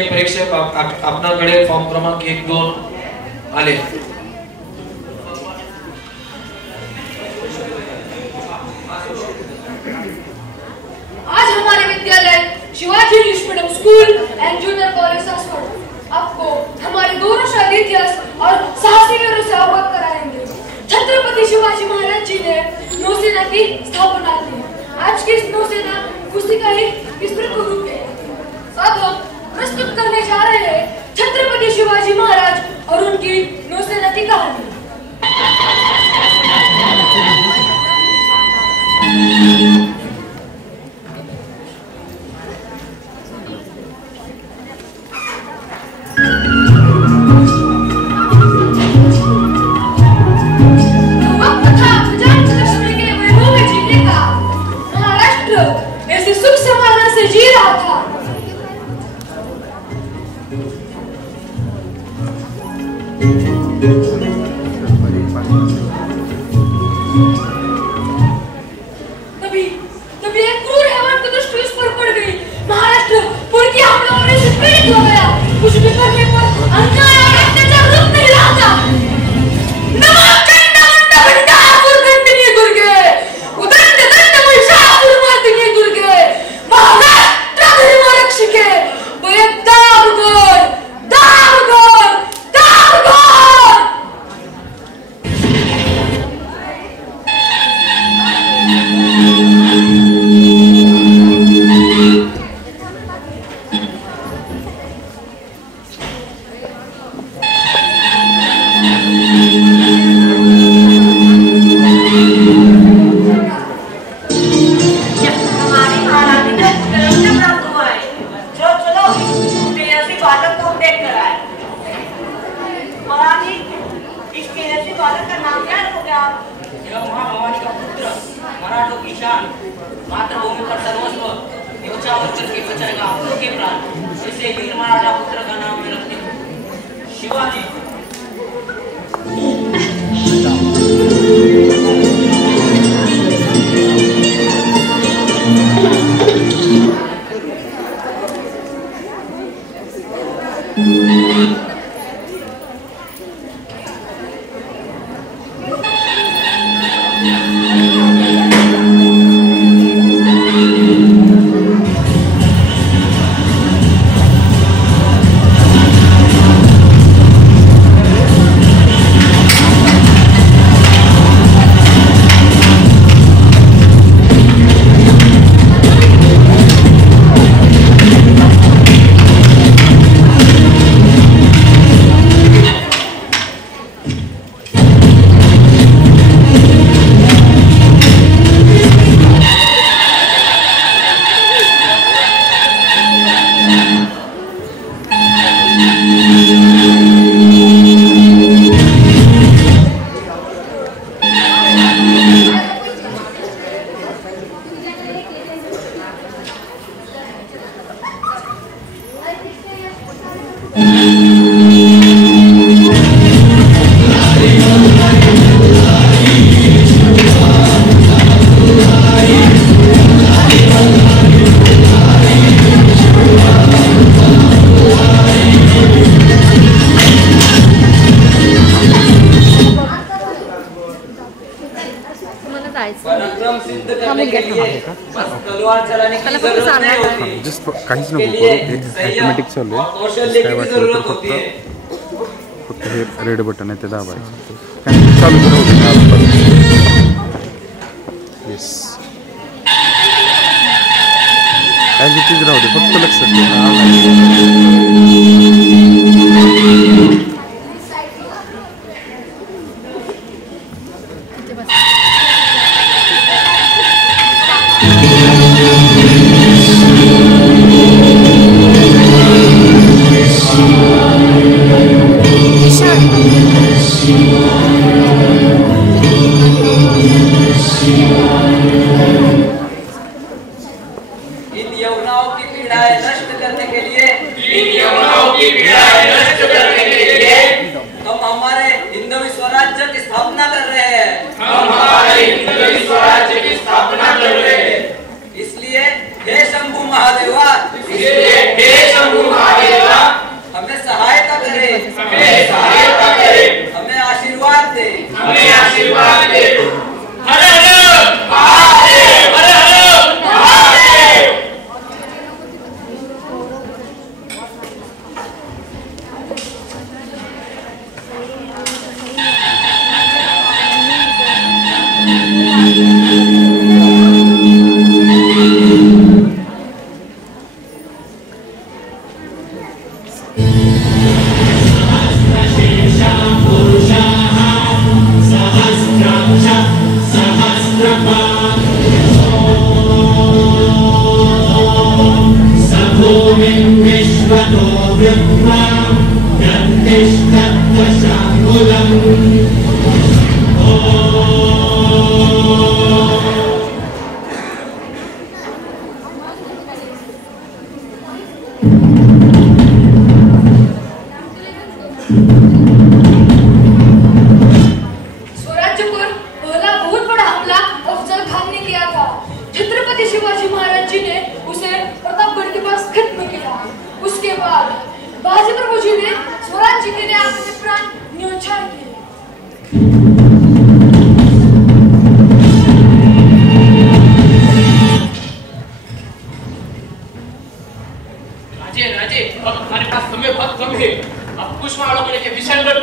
माननीय प्रेक्षक आपणाकडे फॉर्म क्रमांक 1-2 आले। आज हमारे विद्यालय Shivaji English medium school and junior college Sanskrit आपको हमारे गौरवशाली इतिहास और साहसी वीरों से अवगत कराएंगे। छत्रपति शिवाजी महाराज जी ने नौसेना की स्थापना की। आज की इस नौसेना उसी का ही विस्तृत रूप है। अब हम प्रस्तुत करने जा रहे हैं छत्रपति शिवाजी महाराज और उनकी नौसेना की कहानी। ऐसे सुख समाधान से जी रहा था। तभी एक क्रूर हैवान की दृष्टि उस पर पड़ गई। महाराष्ट्र पुर की हमलों से पीड़ित हो गया। कुछ भी करने पर अन्याय और अत्याचार रुक नहीं रहा था। मातृभूमि पर सर्वस्व न्योछावर करके बचाएगा हम लोग के प्राण। इसे वीर मराठा पुत्र का नाम रखते हैं शिवाजी। काहीच नको करू, ऑटोमॅटिक चालू आहे। काय वाटलं तर फक्त हे रेड बटन आहे ते दाबायचं, चालू करू। येस ॲज इट इज राहू दे, फक्त लक्षात ठेवा। इसलिए हे शंभू महादेवा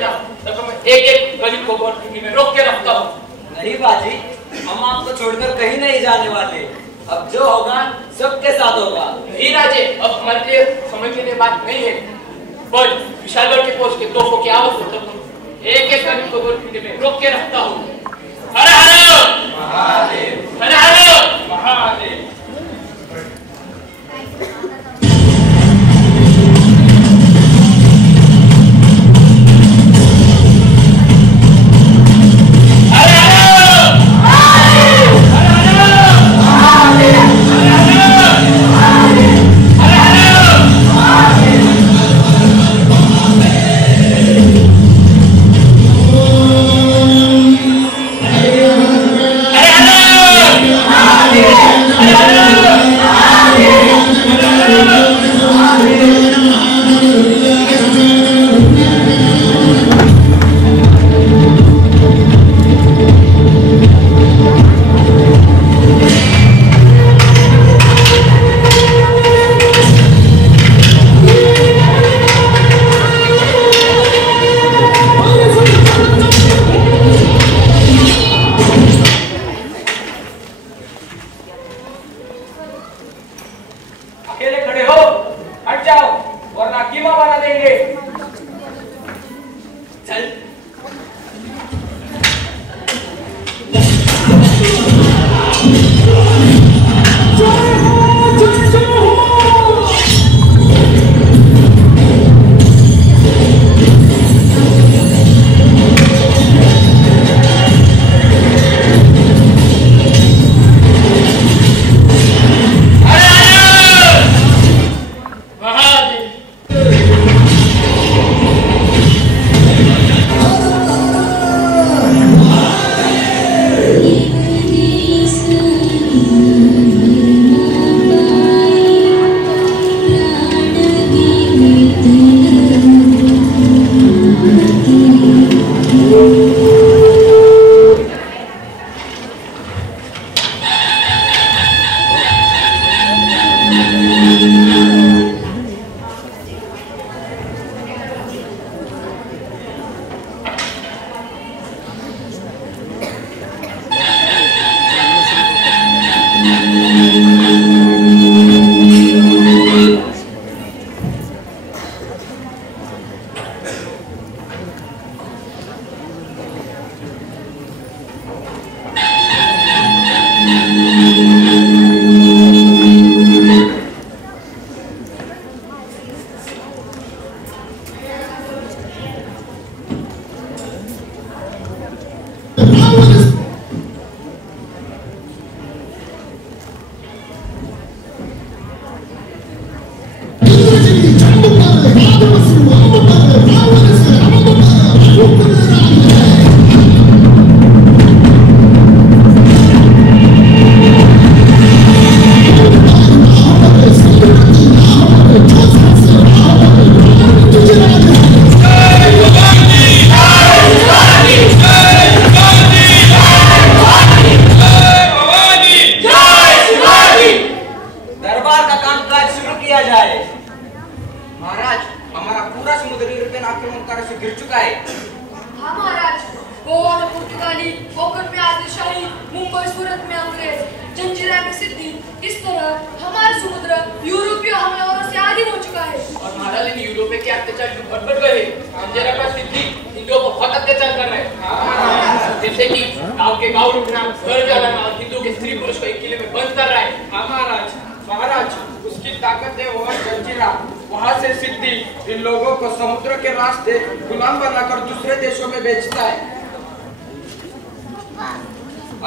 देता तब मैं एक एक गली को गोरखपुर में रोक के रखता हूँ। नहीं बाजी, हम आपको छोड़कर कहीं नहीं जाने वाले। अब जो होगा सबके साथ होगा। नहीं राजे, अब हमारे लिए समय के लिए बात नहीं है, पर विशालगढ़ के पोस्ट के तोपों की आवश्यकता तो एक एक गली को गोरखपुर में रोक के रखता हूँ। हर हर महादेव, हर हर महादेव।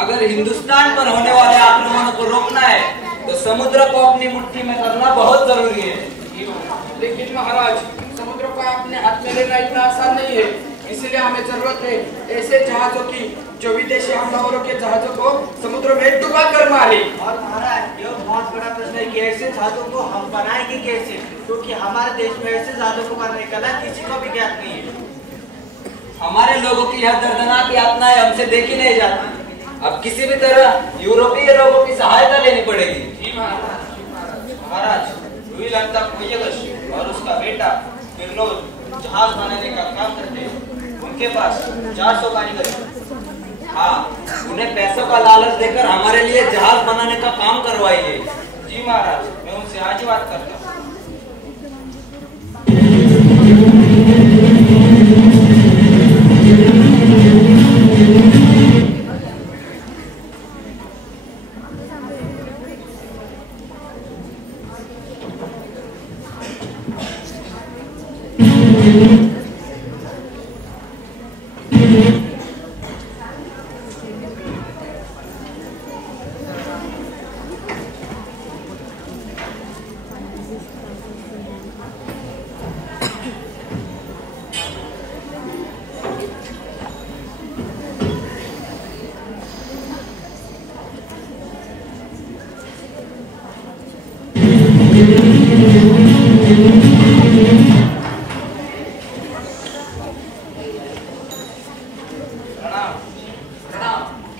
अगर हिंदुस्तान पर होने वाले आक्रमणों को रोकना है तो समुद्र को अपनी मुट्ठी में करना बहुत जरूरी है। लेकिन महाराज, समुद्र को अपने हाथ में लेना इतना आसान नहीं है, इसीलिए हमें जरूरत है ऐसे जहाजों की जो विदेशी हमलावरों के जहाजों को समुद्र में डुबा कर मारे। और महाराज, ये बहुत बड़ा प्रश्न है कि ऐसे जहाजों को हम बनाएंगे कैसे, क्योंकि हमारे देश में ऐसे जहाजों को बनाने की कला किसी को भी ज्ञात नहीं है। हमारे लोगों की यह दर्दनाक यातनाएं हमसे देखी नहीं जाती। अब किसी भी तरह यूरोपीय लोगों की सहायता लेनी पड़ेगी। जी महाराज। महाराज, विलंता कोयगश और उसका बेटा फिरनोज जहाज बनाने का काम करते हैं। उनके पास 400 कारीगर हैं। हाँ, उन्हें पैसों का लालच देकर हमारे लिए जहाज बनाने का काम करवाइए। जी महाराज, मैं उनसे आज ही बात करता हूँ।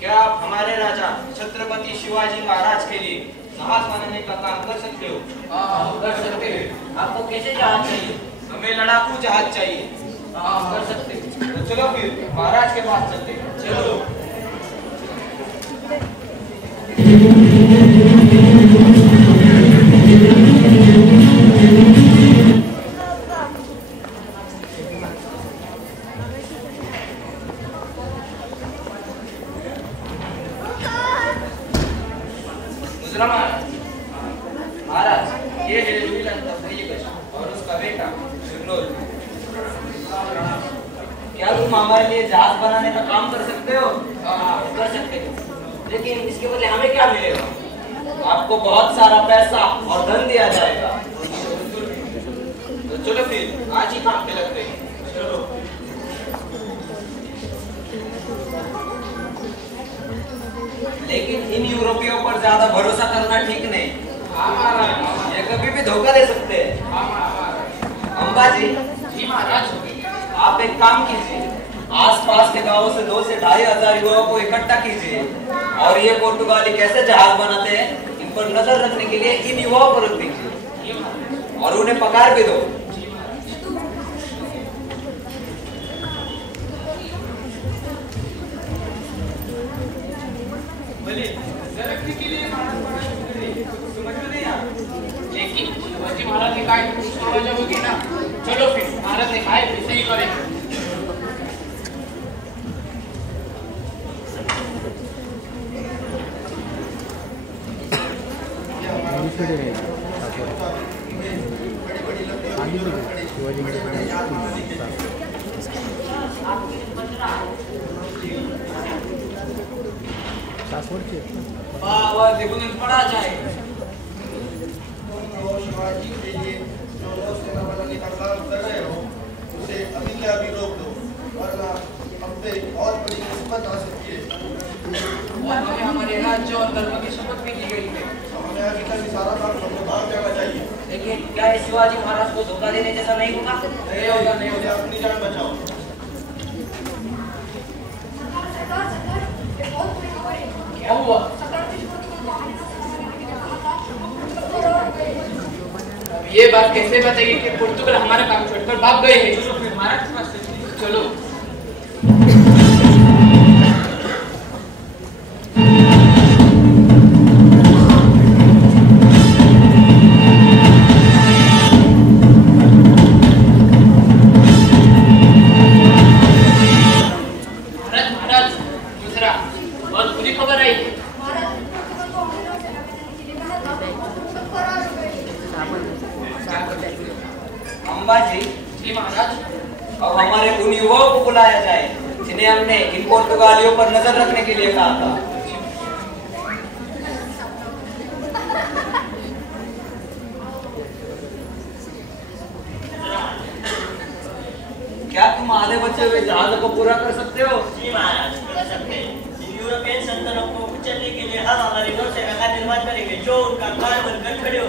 क्या आप हमारे राजा छत्रपति शिवाजी महाराज के लिए जहाज बनाने का काम कर सकते हो? हाँ, कर सकते हैं। आपको कैसे जहाज चाहिए? हमें लड़ाकू जहाज चाहिए। हाँ, कर सकते हैं। तो चलो फिर महाराज के पास चलते हैं। चलो। महाराज, ये है और उसका बेटा शिवनोल। क्या तुम हमारे लिए जहाज बनाने का काम कर सकते हो? हाँ, कर सकते हैं। लेकिन इसके बदले हमें क्या मिलेगा? आपको बहुत सारा पैसा और धन दिया जाएगा। तो चलो फिर आज ही काम पे लगते हैं। चलो। लेकिन इन यूरोपियों पर ज्यादा भरोसा करना ठीक नहीं। हाँ महाराज। ये कभी भी धोखा दे सकते हैं। हाँ महाराज। अंबाजी, जी महाराज। आप एक काम कीजिए, आसपास के गांवों से 2 से 2,500 युवाओं को इकट्ठा कीजिए और ये पुर्तगाली कैसे जहाज बनाते हैं इन पर नजर रखने के लिए इन युवाओं को रख दीजिए और उन्हें पगार भी दो। लेकिन शिवाजी महाराज ने कहा वजह होगी ना। चलो फिर महाराज ने कहा वैसे ही करेंगे। देखो पड़ा जाए। शिवाजी के लिए जो सेना बनाने का काम कर रहे हो उसे अभी के अभी रोक दो, वरना हम पे बहुत बड़ी मुसीबत आ सकती है। हमें हमारे राज्य और धर्म की शपथ भी दी गई है। हमें आगे का सारा काम हमको भाग जाना चाहिए। लेकिन क्या ये शिवाजी महाराज को धोखा देने जैसा नहीं होगा? नहीं होगा, नहीं होगा। अपनी जान बचाओ। सरकार, ये बहुत बड़ी खबर है। क्या हुआ? ये बात कैसे बताइए कि पुर्तगाल हमारा काम छोड़कर भाग गए हैं? चलो फिर महाराज के पास चलो। महाराज, दूसरा बहुत बुरी खबर आई है। अंबाजी, जी महाराज। अब हमारे उन युवाओं को बुलाया जाए जिन्हें हमने इन पुर्तगालियों पर नजर रखने के लिए कहा था। क्या तुम आधे बचे हुए जहाजों को पूरा कर सकते हो? जी महाराज, कर सकते हैं। यूरोपियन संतानों को कुचलने के लिए हम हमारी नौसेना का निर्माण करेंगे जो उनका कार बनकर खड़े हो।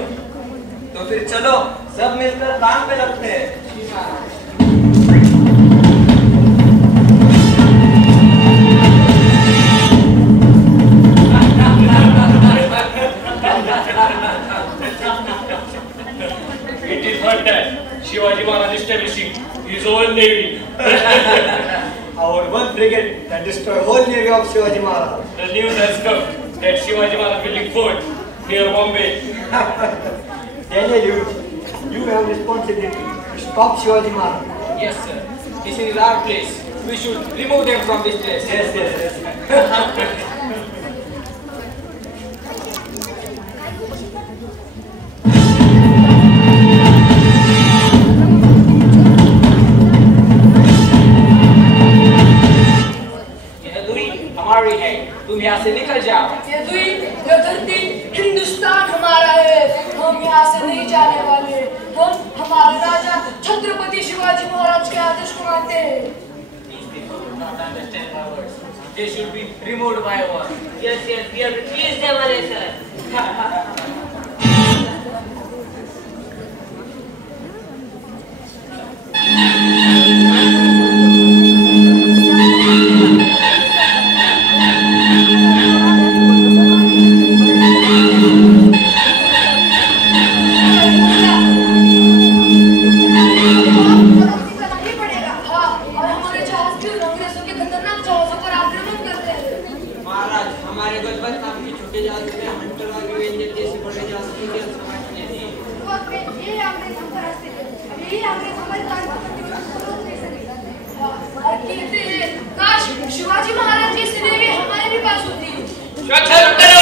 तो फिर चलो सब मिलकर काम पे लगते हैं। It is not that Shivaji Maharaj establishing his own navy. frigate that destroyed whole navy of Shivaji Maharaj. The news has come that Shivaji Maharaj building fort near Bombay. Daniel, you have responsibility to stop Shivaji Maharaj. Yes, sir. This is our place. We should remove them from this place. Yes. हमारी है, तुम यहाँ से निकल जाओ। ये धरती हिंदुस्तान हमारा है, हम यहाँ से नहीं जाने वाले। हम हमारे राजा छत्रपति शिवाजी महाराज के आदेश को मानते हैं। These people do not understand my words. They should be removed by war. Yes, we have to release them, sir. Shivaji Maharaj की सेना भी हमारे भी पास होती है।